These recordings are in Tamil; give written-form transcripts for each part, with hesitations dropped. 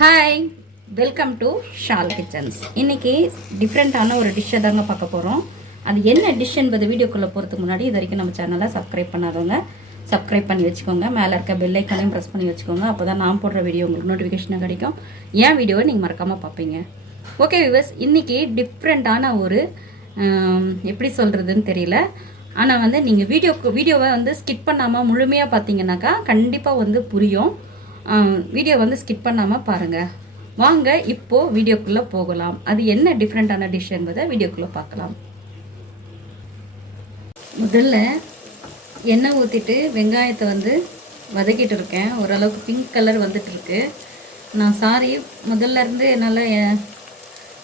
ஹாய், வெல்கம் டு ஷால் கிச்சன்ஸ். இன்றைக்கி டிஃப்ரெண்ட்டான ஒரு டிஷ்ஷை தாங்க பார்க்க போகிறோம். அது என்ன டிஷ் என்பது வீடியோக்குள்ளே போகிறதுக்கு முன்னாடி இது வரைக்கும் நம்ம சேனலை சப்ஸ்கிரைப் பண்ணாதவங்க சப்ஸ்கிரைப் பண்ணி வச்சுக்கோங்க. மேலே இருக்க பெல் ஐக்கானையும் ப்ரெஸ் பண்ணி வச்சுக்கோங்க. அப்போ தான் நான் போடுற வீடியோ உங்களுக்கு நோட்டிஃபிகேஷனாக கிடைக்கும். ஏன் வீடியோவை நீங்கள் மறக்காமல் பார்ப்பீங்க. ஓகே வியூவர்ஸ், இன்றைக்கி டிஃப்ரெண்ட்டான ஒரு எப்படி சொல்கிறதுன்னு தெரியல. ஆனால் வந்து நீங்கள் வீடியோவை வந்து ஸ்கிப் பண்ணாமல் முழுமையாக பார்த்தீங்கன்னாக்கா கண்டிப்பாக வந்து புரியும். வீடியோ வந்து ஸ்கிப் பண்ணாமல் பாருங்கள். வாங்க இப்போது வீடியோக்குள்ளே போகலாம். அது என்ன டிஃப்ரெண்ட்டான டிஷ் என்பதை வீடியோக்குள்ளே பார்க்கலாம். முதல்ல எண்ணெய் ஊற்றிட்டு வெங்காயத்தை வந்து வதக்கிட்டு இருக்கேன். ஓரளவுக்கு பிங்க் கலர் வந்துட்டுருக்கு. நான் சாரி, முதல்ல இருந்து என்னால்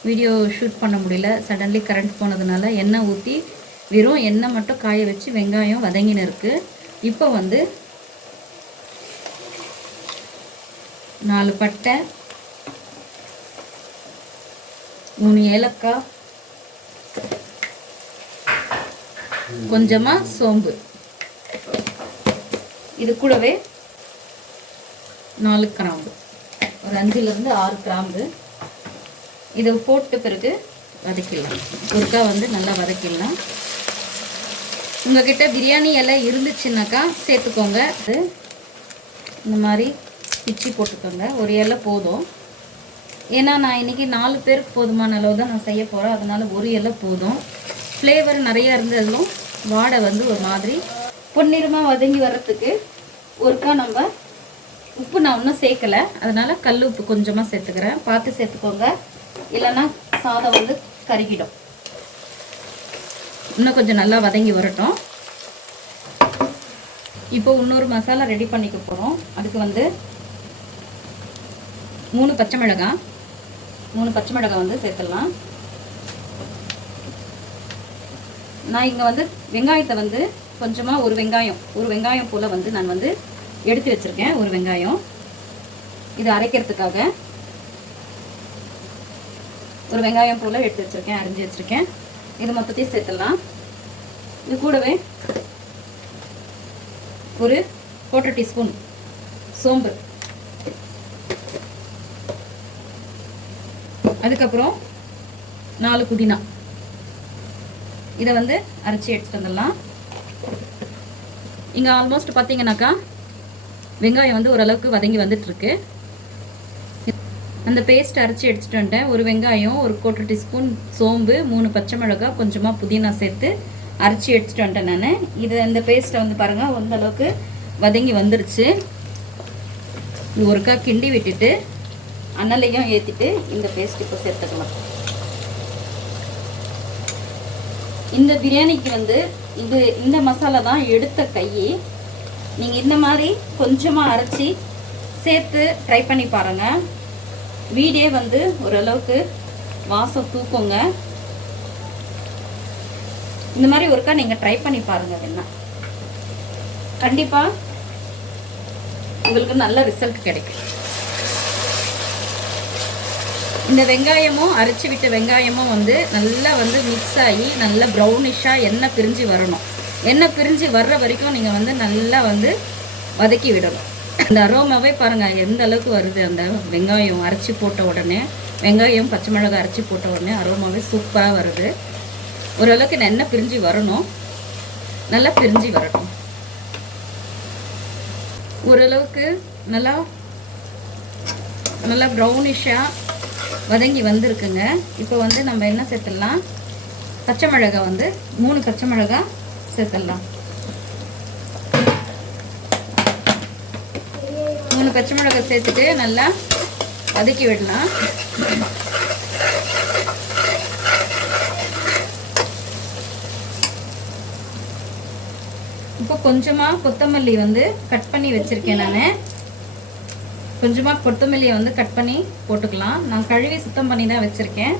வீடியோ ஷூட் பண்ண முடியல. சடன்லி கரண்ட் போனதுனால எண்ணெய் ஊற்றி வெறும் எண்ணெய் மட்டும் காய வச்சு வெங்காயம் வதங்கின்னு இருக்குது. இப்போ வந்து 4 பட்டை, 3 ஏலக்காய், கொஞ்சமாக சோம்பு, இது கூடவே 4 கிராம்பு, ஒரு 5லேருந்து 6 கிராம்பு. இதை போட்ட பிறகு வதக்கிடலாம். ஒருக்கா வந்து நல்லா வதக்கிடலாம். உங்ககிட்ட பிரியாணி இலை இருந்துச்சுன்னாக்கா சேர்த்துக்கோங்க. அது இந்த மாதிரி பிச்சு போட்டுக்கோங்க. ஒரு இலை போதும். ஏன்னா நான் இன்றைக்கி 4 பேருக்கு போதுமான அளவு தான் நான் செய்ய போகிறேன். அதனால் ஒரு இலை போதும். ஃப்ளேவர் நிறையா இருந்ததும் வாடை வந்து ஒரு மாதிரி பொன்னிறமாக வதங்கி வர்றதுக்கு ஒருக்கா நம்ம உப்பு நான் இன்னும் சேர்க்கலை. அதனால் கல் உப்பு கொஞ்சமாக சேர்த்துக்கிறேன். பார்த்து சேர்த்துக்கோங்க, இல்லைன்னா சாதம் வந்து கருகிடும். இன்னும் கொஞ்சம் நல்லா வதங்கி வரட்டும். இப்போ இன்னொரு மசாலா ரெடி பண்ணிக்க போகிறோம். அதுக்கு வந்து 3 பச்சை மிளகாய் வந்து சேர்த்துடலாம். நான் இங்கே வந்து வெங்காயத்தை வந்து கொஞ்சமாக ஒரு வெங்காயம் போல் வந்து நான் வந்து எடுத்து வச்சுருக்கேன். ஒரு வெங்காயம் இது அரைக்கிறதுக்காக ஒரு வெங்காயம் போல் எடுத்து வச்சுருக்கேன், அரிஞ்சு வச்சுருக்கேன். இது மொத்தத்தையும் சேர்த்துடலாம். இது கூடவே ஒரு 1/4 டீஸ்பூன் சோம்பு, அதுக்கப்புறம் 4 புதினா, இதை வந்து அரைச்சி எடுத்துகிட்டு வந்துடலாம். இங்கே ஆல்மோஸ்ட் பார்த்தீங்கன்னாக்கா வெங்காயம் வந்து ஓரளவுக்கு வதங்கி வந்துட்டுருக்கு. அந்த பேஸ்ட் அரைச்சி எடுத்துகிட்டு வந்துட்டேன். ஒரு வெங்காயம், ஒரு 1/4 டீஸ்பூன் சோம்பு, 3 பச்சை மிளகாய், கொஞ்சமாக புதினா சேர்த்து அரைச்சி எடுத்துகிட்டு வந்துட்டேன் நான். இந்த பேஸ்ட்டை வந்து பாருங்கள் அந்த அளவுக்கு வதங்கி வந்துருச்சு. இது ஒருக்கா கிண்டி விட்டுட்டு அனலையும் ஏற்றிட்டு இந்த பேஸ்ட் இப்போ சேர்த்துக்கலாம். இந்த பிரியாணிக்கு வந்து இந்த மசாலா தான் எடுத்த கை. நீங்கள் இந்த மாதிரி கொஞ்சமாக அரைச்சி சேர்த்து ட்ரை பண்ணி பாருங்கள். வீடே வந்து ஓரளவுக்கு வாசம் தூக்குங்க. இந்த மாதிரி ஒருக்கா நீங்கள் ட்ரை பண்ணி பாருங்கள். வேணா கண்டிப்பாக உங்களுக்கு நல்ல ரிசல்ட் கிடைக்கும். இந்த வெங்காயமும் அரைச்சி விட்ட வெங்காயமும் வந்து நல்லா வந்து மிக்ஸ் ஆகி நல்லா ப்ரௌனிஷாக எண்ணெய் பிரிஞ்சு வரணும். எண்ணெய் பிரிஞ்சு வர்ற வரைக்கும் நீங்கள் வந்து நல்லா வந்து வதக்கி விடணும். அந்த அரோமாவே பாருங்கள் எந்த அளவுக்கு வருது. அந்த வெங்காயம் அரைச்சி போட்ட உடனே, வெங்காயம் பச்சை மிளகாய் அரைச்சி போட்ட உடனே அரோமாவே சூப்பராக வருது. ஓரளவுக்கு எண்ணெய் பிரிஞ்சு வரணும், நல்லா பிரிஞ்சு வரட்டும். ஓரளவுக்கு நல்லா ப்ரௌனிஷாக வதங்கி வந்திருக்குங்க. இப்போ வந்து நம்ம என்ன சேர்த்துடலாம், பச்சை மிளகாய் வந்து 3 பச்சை மிளகாய் சேர்த்துடலாம். 3 பச்சை மிளகாய் சேர்த்துட்டு நல்லா வதக்கி விடலாம். இப்போ கொஞ்சமாக கொத்தமல்லி வந்து கட் பண்ணி வச்சுருக்கேன். நான் கொஞ்சமாக கொத்தமல்லியை வந்து கட் பண்ணி போட்டுக்கலாம். நான் கழுவி சுத்தம் பண்ணி தான் வச்சுருக்கேன்.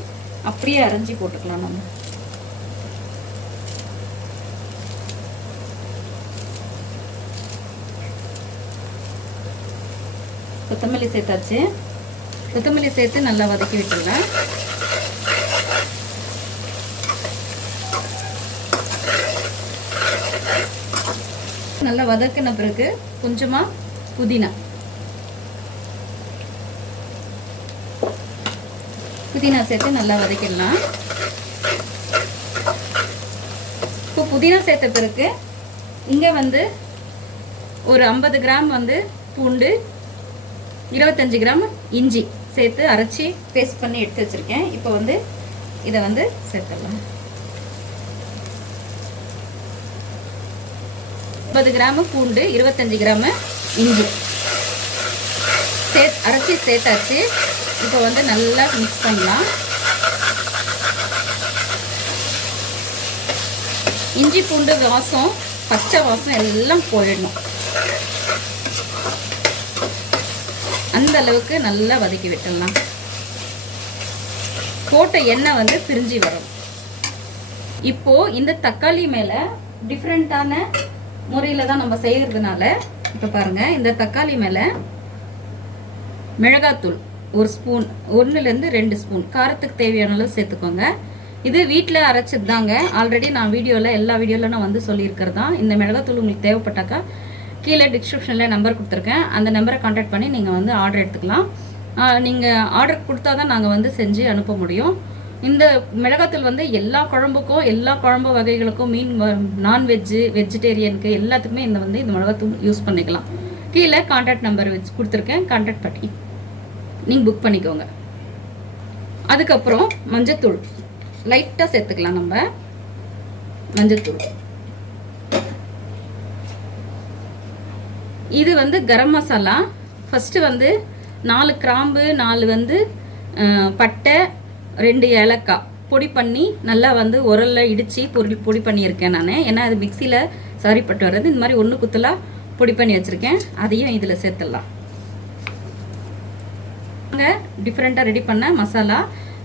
அப்படியே அரைஞ்சி போட்டுக்கலாம். நம்ம கொத்தமல்லி சேர்த்தாச்சு. கொத்தமல்லி சேர்த்து நல்லா வதக்கி விட்டுடலாம். நல்லா வதக்கின பிறகு கொஞ்சமாக புதினா, புதினா சேர்த்து நல்லா வதக்கிடலாம். இப்போ புதினா சேர்த்த பிறகு இங்கே வந்து ஒரு 50 கிராம் வந்து பூண்டு, 25 கிராம் இஞ்சி சேர்த்து அரைச்சி பேஸ்ட் பண்ணி எடுத்து வச்சுருக்கேன். இப்போ வந்து இதை வந்து சேர்த்துடலாம். 50 கிராம் பூண்டு, 25 கிராம் இஞ்சி அரைச்சி சேர்த்தாச்சு. இப்போ வந்து நல்லா மிக்ஸ் பண்ணலாம். இஞ்சி பூண்டு வாசம், பச்சை வாசம் எல்லாம் போயிடணும். அந்த அளவுக்கு நல்லா வதக்கி விட்டுடலாம். போட்ட எண்ணெய் வந்து பிரிஞ்சு வரும். இப்போ இந்த தக்காளி மேலே டிஃப்ரெண்ட்டான முறையில் தான் நம்ம செய்கிறதுனால இப்போ பாருங்கள், இந்த தக்காளி மேலே மிளகாத்தூள் ஒரு ஸ்பூன், 1லேருந்து 2 ஸ்பூன் காரத்துக்கு தேவையான அளவு சேர்த்துக்கோங்க. இது வீட்டில் அரைச்சது தாங்க. ஆல்ரெடி நான் எல்லா வீடியோவில் நான் வந்து சொல்லியிருக்கிறது தான். இந்த மிளகாத்தூள் உங்களுக்கு தேவைப்பட்டாக்கா கீழே டிஸ்கிரிப்ஷனில் நம்பர் கொடுத்துருக்கேன். அந்த நம்பரை கான்டாக்ட் பண்ணி நீங்கள் வந்து ஆர்டர் எடுத்துக்கலாம். நீங்கள் ஆர்டர் கொடுத்தா தான் நாங்கள் வந்து செஞ்சு அனுப்ப முடியும். இந்த மிளகாத்தூள் வந்து எல்லா குழம்புக்கும், எல்லா குழம்பு வகைகளுக்கும், மீன், நான்வெஜ்ஜு, வெஜிடேரியனுக்கு எல்லாத்துக்குமே இந்த மிளகாத்தூள் யூஸ் பண்ணிக்கலாம். கீழே கான்டாக்ட் நம்பர் வச்சு கொடுத்துருக்கேன். கான்டாக்ட் பண்ணி நீங்கள் புக் பண்ணிக்கோங்க. அதுக்கப்புறம் மஞ்சத்தூள் லைட்டாக சேர்த்துக்கலாம். நம்ம மஞ்சத்தூள் இது வந்து கரம் மசாலா. ஃபஸ்ட்டு வந்து 4 கிராம்பு, 4 வந்து பட்டை, 2 ஏலக்காய் பொடி பண்ணி நல்லா வந்து உரலில் இடித்து பொடி பண்ணியிருக்கேன் நான். ஏன்னா அது மிக்சியில் சரிப்பட்டு வர்றது. இந்த மாதிரி 1 குத்தலாக பொடி பண்ணி வச்சுருக்கேன். அதையும் இதில் சேர்த்துடலாம். நாங்கள் டிஃப்ரெண்ட்டாக ரெடி பண்ண மசாலா.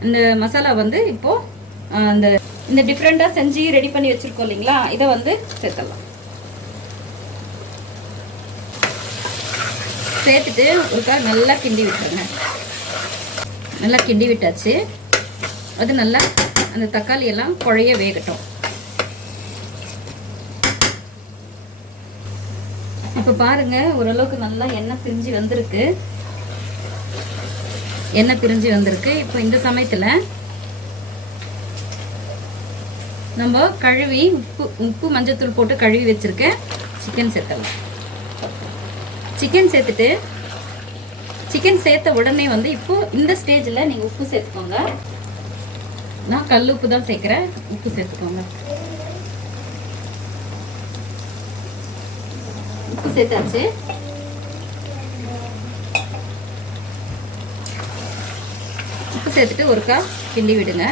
இந்த மசாலா வந்து இப்போது இந்த டிஃப்ரெண்ட்டாக செஞ்சு ரெடி பண்ணி வச்சுருக்கோம் இல்லைங்களா, இதை வந்து சேர்த்துடலாம். சேர்த்துட்டு ஒருக்கா நல்லா கிண்டி விட்டுருங்க. நல்லா கிண்டி விட்டாச்சு. அது நல்லா அந்த தக்காளி எல்லாம் குழைய வேகட்டும். இப்போ பாருங்கள், ஓரளவுக்கு நல்லா எண்ணெய் பிரிஞ்சு வந்திருக்கு. இப்போ இந்த சமயத்தில் நம்ம கழுவி உப்பு மஞ்சத்தூள் போட்டு கழுவி வச்சுருக்கேன் சிக்கன் சேர்த்தலாம். சிக்கன் சேர்த்துட்டு சிக்கன் சேர்த்த உடனே வந்து இப்போது இந்த ஸ்டேஜில் நீங்கள் உப்பு சேர்த்துக்கோங்க. நான் கல் உப்பு தான் சேர்க்குறேன். உப்பு சேர்த்துக்கோங்க. உப்பு சேர்த்தாச்சு. உப்பு சேர்த்துட்டு ஒருக்கா கிண்டி விடுங்க.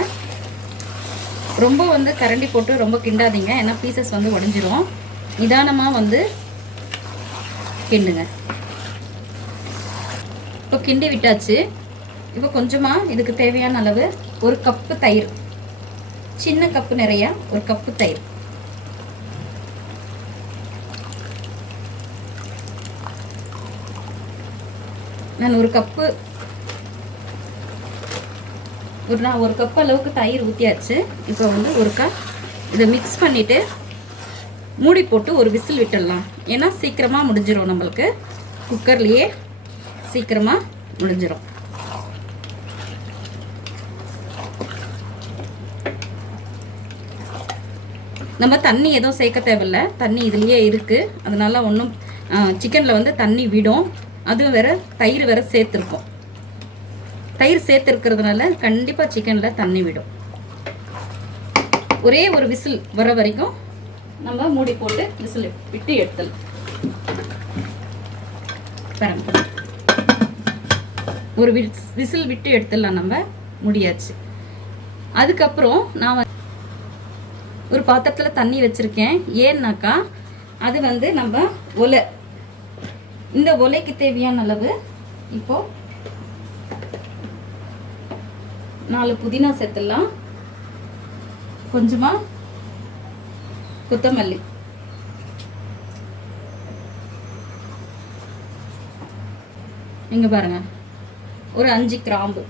ரொம்ப வந்து கரண்டி போட்டு ரொம்ப கிண்டாதீங்க, ஏன்னா பீசஸ் வந்து உடஞ்சிரும். நிதானமாக வந்து கிண்டுங்க. இப்போ கிண்டி விட்டாச்சு. இப்போ கொஞ்சமாக இதுக்கு தேவையான அளவு 1 கப்பு தயிர், சின்ன கப்பு நிறையா 1 கப்பு தயிர். நான் 1 கப்பு நான் 1 கப் அளவுக்கு தயிர் ஊற்றியாச்சு. இப்போ வந்து இதை மிக்ஸ் பண்ணிவிட்டு மூடி போட்டு ஒரு விசில் விட்டுடலாம். ஏன்னா சீக்கிரமாக முடிஞ்சிடும். நம்மளுக்கு குக்கர்லேயே சீக்கிரமாக முடிஞ்சிடும். நம்ம தண்ணி எதுவும் சேர்க்க தேவையில்லை. தண்ணி இதுலேயே இருக்குது. அதனால ஒன்றும் சிக்கனில் வந்து தண்ணி விடும். அதுவும் வேறு தயிர் வேறு சேர்த்துருக்கோம். தயிர் சேர்த்துருக்கிறதுனால கண்டிப்பாக சிக்கனில் தண்ணி விடும். ஒரே ஒரு விசில் வர வரைக்கும் நம்ம மூடி போட்டு விசில் விட்டு எடுத்துடலாம். ஒரு விசில் விட்டு எடுத்துடலாம். நம்ம முடியாச்சு. அதுக்கப்புறம் நான் ஒரு பாத்திரத்தில் தண்ணி வச்சுருக்கேன். ஏன்னாக்கா அது வந்து நம்ம இந்த ஒலைக்கு தேவையான அளவு இப்போது 4 புதினா சேர்த்துடலாம். கொஞ்சமாக கொத்தமல்லி, இங்கே பாருங்க, ஒரு 5 கிராம்பு,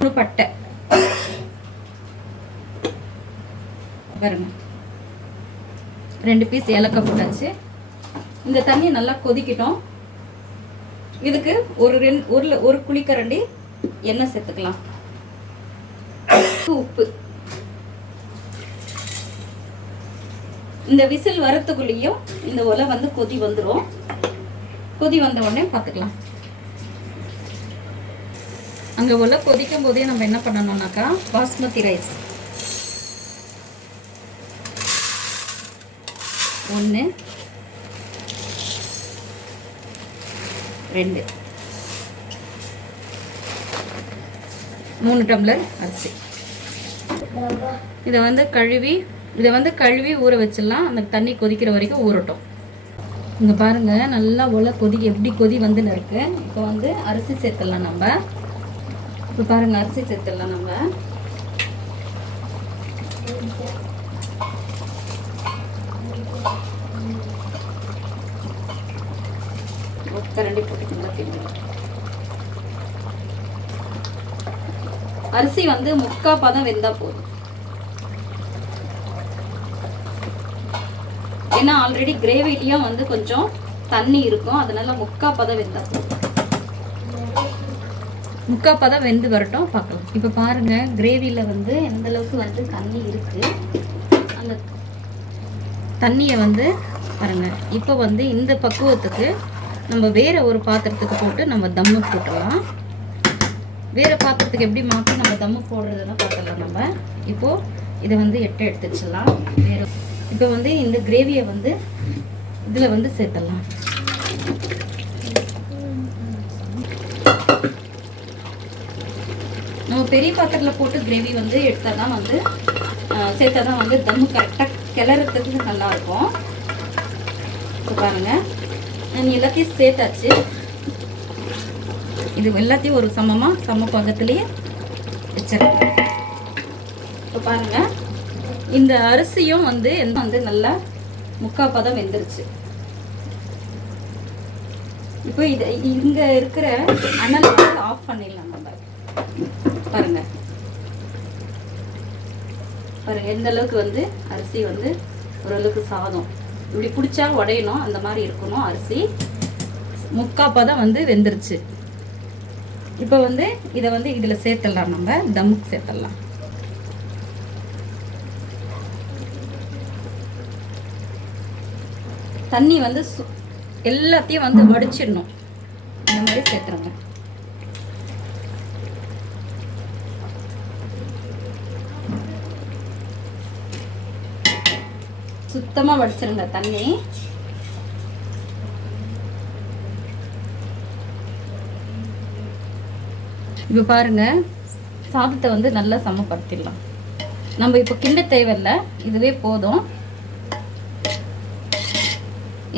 ஒரு பட்டை பாருங்க, 2 பீஸ் ஏலக்காய் போட்டாச்சு. இந்த தண்ணி நல்லா கொதிக்கட்டும். இதுக்கு ஒரு குழிக்கரண்டி எண்ணெய் சேர்த்துக்கலாம். உப்பு. இந்த விசில் வரத்துக்குள்ளேயும் இந்த ஒலை வந்து கொதி வந்துடும். கொதி வந்த உடனே பார்த்துக்கலாம். அங்கே ஒலை கொதிக்கும் போதே நம்ம என்ன பண்ணணும்னாக்கா பாஸ்மதி ரைஸ் 1 2 3 டம்ளர் அரிசி. இதை வந்து கழுவி ஊற வச்சிடலாம். அந்த தண்ணி கொதிக்கிற வரைக்கும் ஊறட்டும். இங்கே பாருங்கள், நல்லா ஒலை எப்படி கொதி வந்துன்னு இருக்கு. இப்போ வந்து அரிசி சேர்த்துடலாம் நம்ம. இப்போ பாருங்கள், அரிசி சேர்த்துடலாம் நம்ம. கரண்டி போட்டுக்கலாம். அரிசி வந்து 3/4 பதம் வெந்தா போதும். ஏன்னா ஆல்ரெடி கிரேவிலையும் வந்து கொஞ்சம் தண்ணி இருக்கும். அதனால 3/4 பதம் வெந்தா போதும். 3/4 பதம் வெந்து வரட்டும், பார்க்கலாம். இப்போ பாருங்க, கிரேவியில வந்து எந்த அளவுக்கு வந்து தண்ணி இருக்கு. அந்த தண்ணியை வந்து பாருங்க. இப்போ வந்து இந்த பக்குவத்துக்கு நம்ம வேற ஒரு பாத்திரத்துக்கு போட்டு நம்ம தம்மு போட்டுடலாம். வேற பாத்திரத்துக்கு எப்படி மாற்றி நம்ம தம்மு போடுறதெல்லாம் பார்த்துடலாம் நம்ம. இப்போ இதை வந்து எடுத்து வச்சிடலாம். வேற இப்போ வந்து இந்த கிரேவியை வந்து இதில் வந்து சேர்த்துடலாம். நம்ம பெரிய பாத்திரத்தில் போட்டு கிரேவி வந்து எடுத்தால் தான் வந்து சேர்த்தா தான் வந்து தம்மு கரெக்டாக கிளறதுக்கு நல்லாயிருக்கும். இப்போ பாருங்கள், நான் எல்லாத்தையும் சேர்த்தாச்சு. இது எல்லாத்தையும் ஒரு சம பக்கத்துலேயே வச்சிருக்கேன். இப்போ பாருங்கள், இந்த அரிசியும் வந்து நல்லா 3/4 பதம் வெந்துருச்சு. இப்போ இங்கே இருக்கிற அனல் வந்து ஆஃப் பண்ணிடலாம் நம்ம. பாருங்க எந்த அளவுக்கு வந்து அரிசி வந்து ஓரளவுக்கு சாதம் இப்படி பிடிச்சா உடையணும், அந்த மாதிரி இருக்கணும். அரிசி 3/4 பதம் வந்து வெந்துருச்சு. இப்போ வந்து இதை வந்து இதில் சேர்த்துடலாம். நம்ம தம்முக்கு சேர்த்துடலாம். தண்ணி வந்து எல்லாத்தையும் வந்து வடிச்சிடணும். இந்த மாதிரி சேர்த்துருங்க. சுத்தமாக வடிச்சிருங்க தண்ணி. இப்போ பாருங்க, சாதத்தை வந்து நல்லா சமப்படுத்திடலாம். நம்ம இப்போ கிண்ட தேவையில்லை, இதுவே போதும்.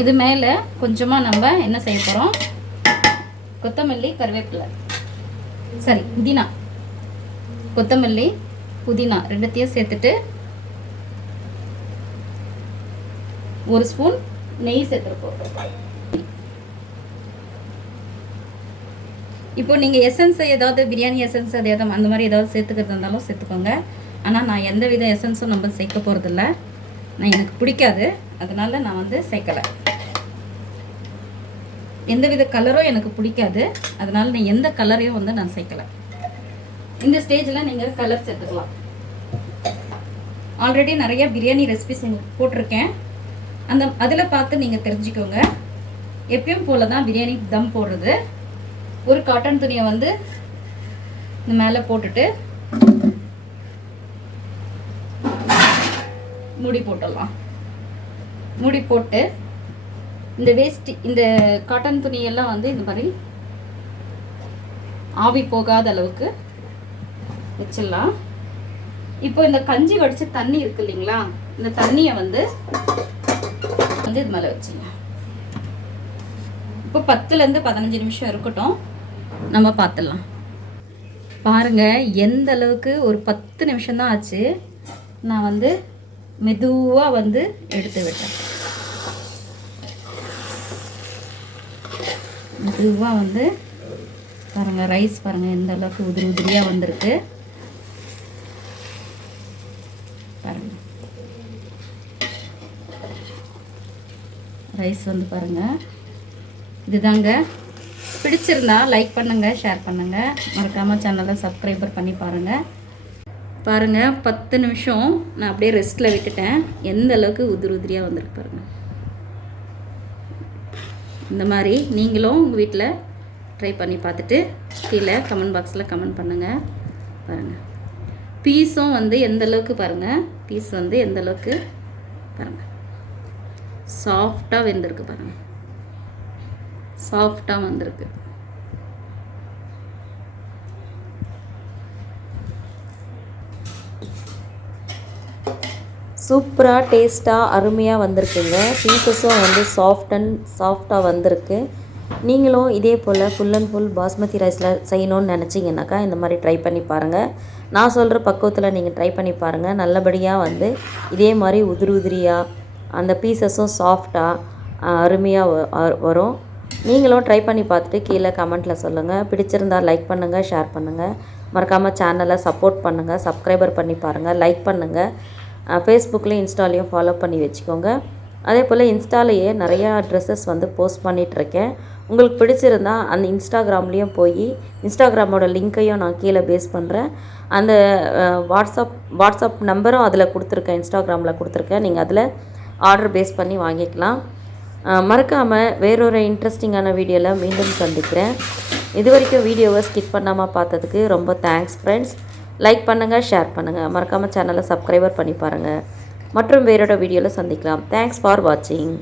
இது மேலே கொஞ்சமாக நம்ம என்ன செய்ய போகிறோம், கொத்தமல்லி கருவேப்பிலை புதினா, கொத்தமல்லி புதினா ரெண்டுத்தையும் சேர்த்துட்டு 1 ஸ்பூன் நெய் சேர்த்துருப்போம். இப்போ நீங்கள் எசன்ஸ் ஏதாவது பிரியாணி எசன்ஸ் ஏதாவது அந்த மாதிரி ஏதாவது சேர்த்துக்கிறது இருந்தாலும் சேர்த்துக்கோங்க. ஆனால் நான் எந்த வித எசன்ஸும் நம்ம சேர்க்க போகிறதில்ல. எனக்கு பிடிக்காது, அதனால நான் வந்து சேர்க்கலை. எந்த வித கலரும் எனக்கு பிடிக்காது, அதனால நான் எந்த கலரையும் வந்து நான் சேர்க்கலை. இந்த ஸ்டேஜில் நீங்கள் கலர் சேர்த்துக்கலாம். ஆல்ரெடி நிறைய பிரியாணி ரெசிபிஸ் போட்டிருக்கேன். அதில் பார்த்து நீங்கள் தெரிஞ்சுக்கோங்க. எப்பயும் போல தான் பிரியாணி தம் போடுறது. ஒரு காட்டன் துணியை வந்து இந்த மேலே போட்டுட்டு மூடி போட்டுடலாம். மூடி போட்டு இந்த காட்டன் துணியெல்லாம் வந்து இந்த மாதிரி ஆவி போகாத அளவுக்கு வச்சிடலாம். இப்போ இந்த கஞ்சி வடிச்ச தண்ணி இருக்கு இல்லைங்களா, இந்த தண்ணியை வந்து இது மேலே வச்சிடலாம். இப்போ 10லேருந்து 15 நிமிஷம் இருக்கட்டும், நம்ம பார்த்துடலாம். பாருங்க, எந்த அளவுக்கு ஒரு 10 நிமிஷம் தான் ஆச்சு. நான் வந்து மெதுவாக வந்து எடுத்து விட்டேன். மெதுவாக வந்து பாருங்க, ரைஸ் பாருங்க எந்த அளவுக்கு உதிரியாக வந்திருக்கு பாருங்க. ரைஸ் வந்து பாருங்க, இதுதாங்க. பிடிச்சிருந்தா லைக் பண்ணுங்க, ஷேர் பண்ணுங்க, மறக்காம சேனலை சப்ஸ்கிரைபர் பண்ணி பாருங்க. பாருங்கள் 10 நிமிஷம் நான் அப்படியே ரெஸ்ட்டில் விட்டுட்டேன். எந்த அளவுக்கு உதிரியாக வந்திருக்கு பாருங்கள். இந்த மாதிரி நீங்களும் உங்கள் வீட்டில் ட்ரை பண்ணி பார்த்துட்டு கீழே கமெண்ட் பாக்ஸில் கமெண்ட் பண்ணுங்கள். பாருங்கள் பீஸும் வந்து எந்த அளவுக்கு பாருங்கள், பீஸ் வந்து எந்த அளவுக்கு பாருங்கள் சாஃப்டாக வெந்திருக்கு பாருங்கள், சாஃப்டாக வந்திருக்கு. சூப்பராக டேஸ்ட்டாக அருமையாக வந்திருக்குங்க. பீசஸும் வந்து சாஃப்டாக வந்திருக்கு. நீங்களும் இதே போல் ஃபுல் அண்ட் ஃபுல் பாஸ்மதி ரைஸில் செய்யணும்னு நினச்சிங்கனாக்கா இந்த மாதிரி ட்ரை பண்ணி பாருங்கள். நான் சொல்கிற பக்குவத்தில் நீங்கள் ட்ரை பண்ணி பாருங்கள். நல்லபடியாக வந்து இதே மாதிரி உதிரியாக அந்த பீசஸும் சாஃப்டாக அருமையாக வரும். நீங்களும் ட்ரை பண்ணி பார்த்துட்டு கீழே கமெண்ட்டில் சொல்லுங்கள். பிடிச்சிருந்தால் லைக் பண்ணுங்கள், ஷேர் பண்ணுங்கள். மறக்காமல் சேனலை சப்போர்ட் பண்ணுங்கள், சப்ஸ்கிரைபர் பண்ணி பாருங்கள், லைக் பண்ணுங்கள். ஃபேஸ்புக்லேயும் இன்ஸ்டாலையும் ஃபாலோ பண்ணி வச்சுக்கோங்க. அதே போல் இன்ஸ்டாலேயே நிறையா ட்ரெஸ்ஸஸ் வந்து போஸ்ட் பண்ணிகிட்ருக்கேன். உங்களுக்கு பிடிச்சிருந்தா அந்த இன்ஸ்டாகிராம்லேயும் போய் இன்ஸ்டாகிராமோட லிங்க்கையும் நான் கீழே பேஸ் பண்ணுறேன். அந்த வாட்ஸ்அப் நம்பரும் அதில் கொடுத்துருக்கேன், இன்ஸ்டாகிராமில் கொடுத்துருக்கேன். நீங்கள் அதில் ஆர்டர் பேஸ் பண்ணி வாங்கிக்கலாம். மறக்காமல் வேறொரு இன்ட்ரெஸ்டிங்கான வீடியோவில் மீண்டும் சந்திக்கிறேன். இது வரைக்கும் வீடியோவை ஸ்கிப் பண்ணாமல் பார்த்ததுக்கு ரொம்ப தேங்க்ஸ் ஃப்ரெண்ட்ஸ். லைக் பண்ணுங்கள், ஷேர் பண்ணுங்கள். மறக்காமல் சேனலை சப்ஸ்கிரைபர் பண்ணி பாருங்கள். மற்றும் வேறோட வீடியோவில் சந்திக்கலாம். தேங்க்ஸ் ஃபார் வாட்சிங்.